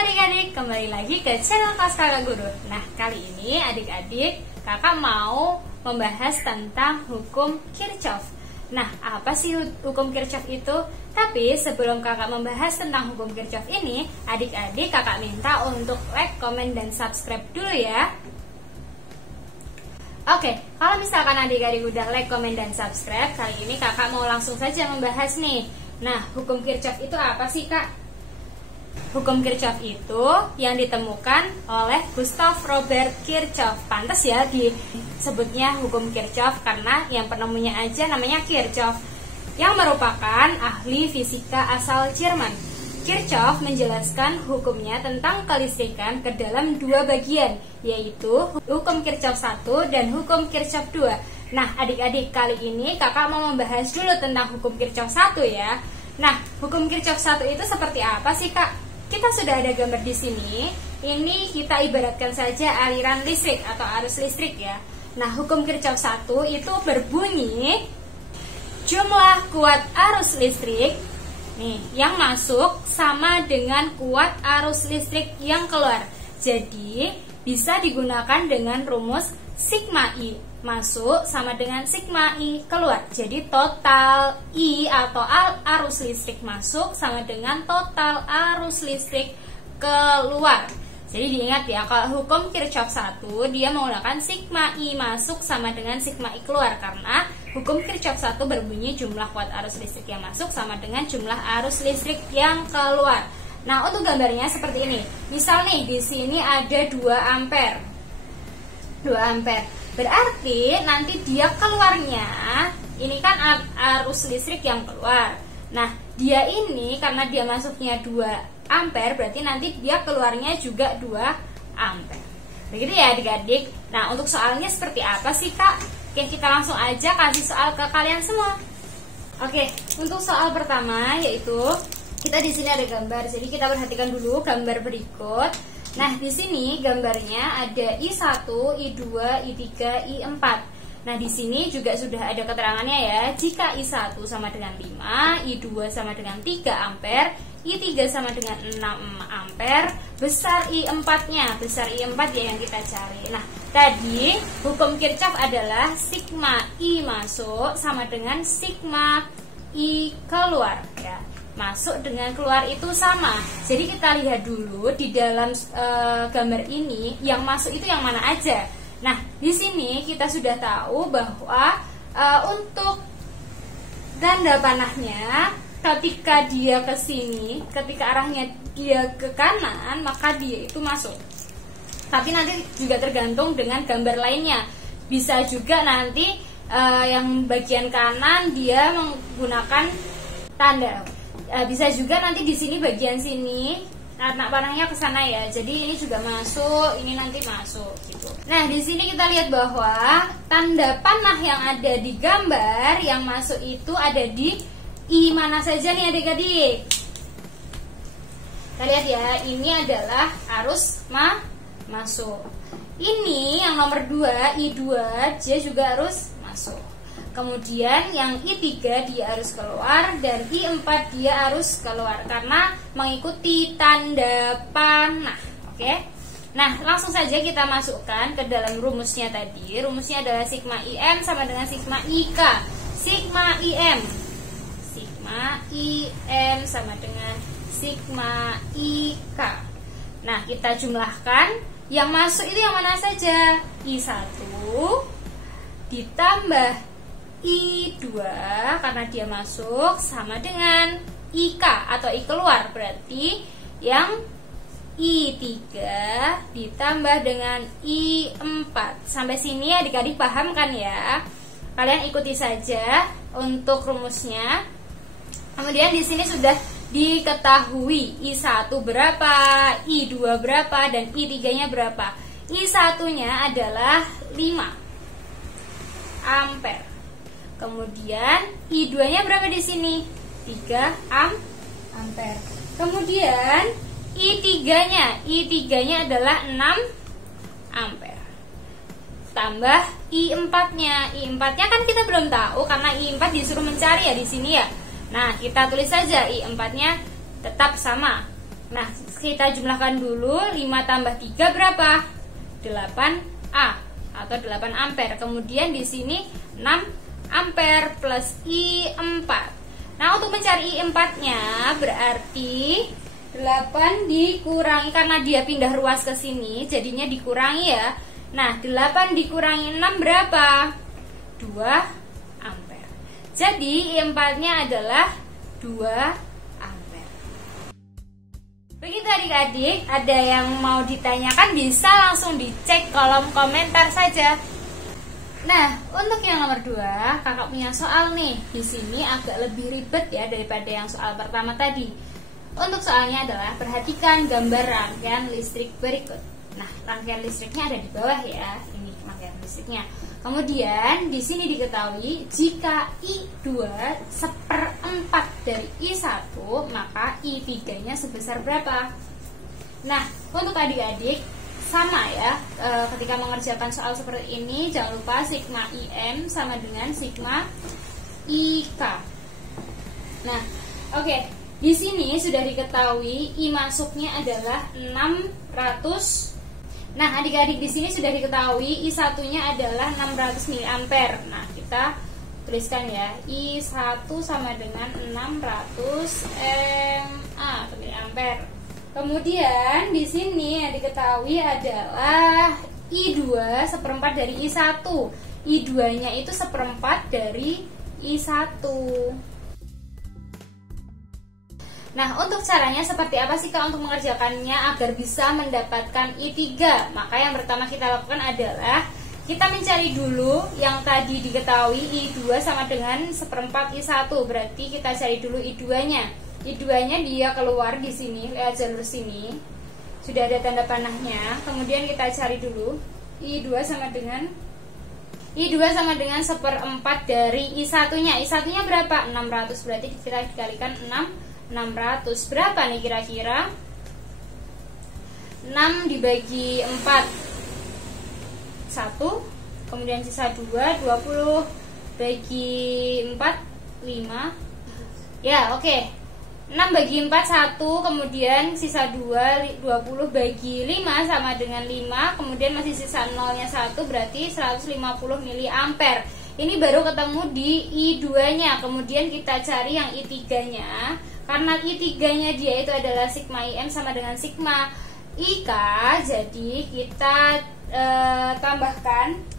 adik-adik, kembali lagi ke channel Kelas Kakak Guru. Nah, kali ini adik-adik, kakak mau membahas tentang hukum Kirchhoff. Nah, apa sih hukum Kirchhoff itu? Tapi sebelum kakak membahas tentang hukum Kirchhoff ini, adik-adik kakak minta untuk like, comment, dan subscribe dulu ya. Oke, kalau misalkan adik-adik udah like, comment, dan subscribe, kali ini kakak mau langsung saja membahas nih. Nah, hukum Kirchhoff itu apa sih, Kak? Hukum Kirchhoff itu yang ditemukan oleh Gustav Robert Kirchhoff. Pantas ya disebutnya hukum Kirchhoff karena yang penemunya aja namanya Kirchhoff, yang merupakan ahli fisika asal Jerman. Kirchhoff menjelaskan hukumnya tentang kelistrikan ke dalam dua bagian, yaitu hukum Kirchhoff 1 dan hukum Kirchhoff 2. Nah, adik-adik, kali ini kakak mau membahas dulu tentang hukum Kirchhoff 1 ya. Nah, hukum Kirchhoff 1 itu seperti apa sih, Kak? Kita sudah ada gambar di sini. Ini kita ibaratkan saja aliran listrik atau arus listrik ya. Nah, hukum Kirchhoff 1 itu berbunyi jumlah kuat arus listrik nih yang masuk sama dengan kuat arus listrik yang keluar. Jadi, bisa digunakan dengan rumus sigma I masuk sama dengan sigma I keluar. Jadi total I atau arus listrik masuk sama dengan total arus listrik keluar. Jadi diingat ya, kalau hukum Kirchhoff 1 dia menggunakan sigma I masuk sama dengan sigma I keluar, karena hukum Kirchhoff 1 berbunyi jumlah kuat arus listrik yang masuk sama dengan jumlah arus listrik yang keluar. Nah, untuk gambarnya seperti ini. Misal nih, di sini ada 2 ampere. 2 ampere. Berarti nanti dia keluarnya, ini kan arus listrik yang keluar. Nah, dia ini karena dia masuknya 2 ampere, berarti nanti dia keluarnya juga 2 ampere. Begitu ya adik-adik. Nah, untuk soalnya seperti apa sih, Kak? Oke, kita langsung aja kasih soal ke kalian semua. Oke, untuk soal pertama yaitu kita di sini ada gambar. Jadi kita perhatikan dulu gambar berikut. Nah, di sini gambarnya ada I1, I2, I3, I4. Nah, di sini juga sudah ada keterangannya ya. Jika I1 sama dengan 5, I2 sama dengan 3 ampere, I3 sama dengan 6 ampere, besar I4-nya. Besar I4 ya yang kita cari. Nah, tadi hukum Kirchhoff adalah sigma I masuk sama dengan sigma I keluar ya. Masuk dengan keluar itu sama. Jadi kita lihat dulu di dalam gambar ini yang masuk itu yang mana aja. Nah, di sini kita sudah tahu bahwa untuk tanda panahnya ketika dia ke sini, ketika arahnya dia ke kanan, maka dia itu masuk. Tapi nanti juga tergantung dengan gambar lainnya. Bisa juga nanti yang bagian kanan dia menggunakan tanda. Bisa juga nanti di sini bagian sini karena panahnya ke sana ya. Jadi ini juga masuk, ini nanti masuk gitu. Nah, di sini kita lihat bahwa tanda panah yang ada di gambar yang masuk itu ada di I mana saja nih adik-adik. Kita lihat ya, ini adalah arus masuk. Ini yang nomor 2, I2, dia juga harus masuk. Kemudian yang I3 dia harus keluar dan I4 dia harus keluar karena mengikuti tanda panah. Oke? Nah, langsung saja kita masukkan ke dalam rumusnya tadi. Rumusnya adalah sigma IM sama dengan sigma IK. Sigma IM sama dengan sigma IK. Nah, kita jumlahkan. Yang masuk itu yang mana saja? I1 ditambah I2 karena dia masuk sama dengan IK atau I keluar, berarti yang I3 ditambah dengan I4. Sampai sini adik-adik paham kan ya? Kalian ikuti saja untuk rumusnya. Kemudian di sini sudah diketahui I1 berapa, I2 berapa, dan I3-nya berapa. I1-nya adalah 5 ampere. Kemudian I2-nya berapa di sini? 3 ampere. Kemudian I3-nya adalah 6 ampere. Tambah I4-nya. I4-nya kan kita belum tahu karena I4 disuruh mencari ya di sini ya. Nah, kita tulis saja I4-nya tetap sama Nah, kita jumlahkan dulu. 5 tambah 3 berapa? 8A atau 8 ampere. Kemudian di sini 6 ampere plus I4. Nah, untuk mencari I4-nya berarti 8 dikurangi, karena dia pindah ruas ke sini, jadinya dikurangi ya. Nah, 8 dikurangi 6 berapa? 2 ampere. Jadi I4-nya adalah 2 ampere. Begitu adik-adik, ada yang mau ditanyakan bisa langsung dicek kolom komentar saja. Nah, untuk yang nomor 2, kakak punya soal nih. Di sini agak lebih ribet ya daripada yang soal pertama tadi. Untuk soalnya adalah perhatikan gambar rangkaian listrik berikut. Nah, rangkaian listriknya ada di bawah ya. Ini rangkaian listriknya. Kemudian di sini diketahui jika I2 1/4 dari I1, maka I3-nya sebesar berapa? Nah, untuk adik-adik sama ya, ketika mengerjakan soal seperti ini jangan lupa sigma IM sama dengan sigma IK. Nah, oke. Di sini sudah diketahui I masuknya adalah 600. Nah, adik-adik di sini sudah diketahui I1-nya adalah 600 mA. Nah, kita tuliskan ya, I1 sama dengan 600 mA. Kemudian di sini yang diketahui adalah I2 1/4 dari I1. I2-nya itu 1/4 dari I1. Nah, untuk caranya seperti apa sih Kak untuk mengerjakannya agar bisa mendapatkan I3? Maka yang pertama kita lakukan adalah kita mencari dulu yang tadi diketahui I2 sama dengan 1/4 I1. Berarti kita cari dulu I2-nya. I2-nya dia keluar di sini, lewat jalur sini. Sudah ada tanda panahnya. Kemudian kita cari dulu I2 sama dengan 1/4 dari I1-nya. I1-nya berapa? 600. Berarti kita dikalikan 600. Berapa nih kira-kira? 6 dibagi 4 1. Kemudian sisa 2, 20 bagi 4 5. Ya, oke. 6 bagi 4 1, kemudian sisa 2, 20 bagi 5 sama dengan 5. Kemudian masih sisa 0-nya 1, berarti 150 mA. Ini baru ketemu di I2-nya. Kemudian kita cari yang I3-nya. Karena I3-nya dia itu adalah sigma IM sama dengan sigma IK, jadi kita tambahkan.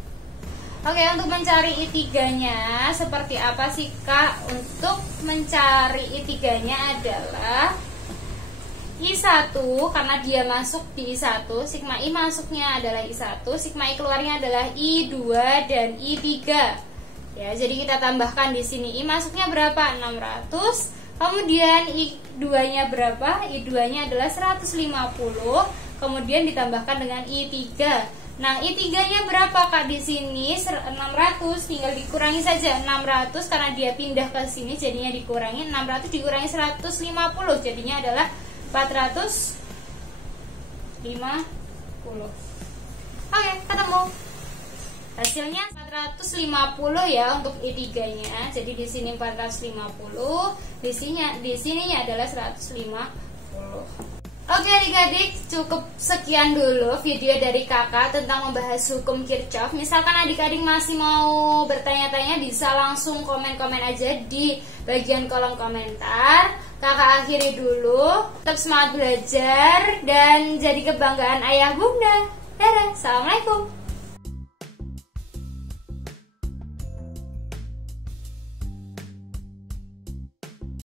Oke, untuk mencari I3-nya seperti apa sih Kak? Untuk mencari I3-nya adalah I1, karena dia masuk di I1, sigma I masuknya adalah I1, sigma I keluarnya adalah I2 dan I3. Ya, jadi kita tambahkan di sini I masuknya berapa? 600. Kemudian I2-nya berapa? I2-nya adalah 150. Kemudian ditambahkan dengan I3. Nah, I3-nya berapa Kak di sini? 600. Tinggal dikurangi saja 600 karena dia pindah ke sini, jadinya dikurangi 600 dikurangi 150, jadinya adalah 450. Oke, ketemu. Hasilnya 450 ya untuk I3-nya. Jadi di sini 450, di sininya adalah 150. Oke adik-adik, cukup sekian dulu video dari kakak tentang membahas hukum Kirchhoff. Misalkan adik-adik masih mau bertanya-tanya, bisa langsung komen-komen aja di bagian kolom komentar. Kakak akhiri dulu. Tetap semangat belajar dan jadi kebanggaan ayah bunda. Dadah, assalamualaikum.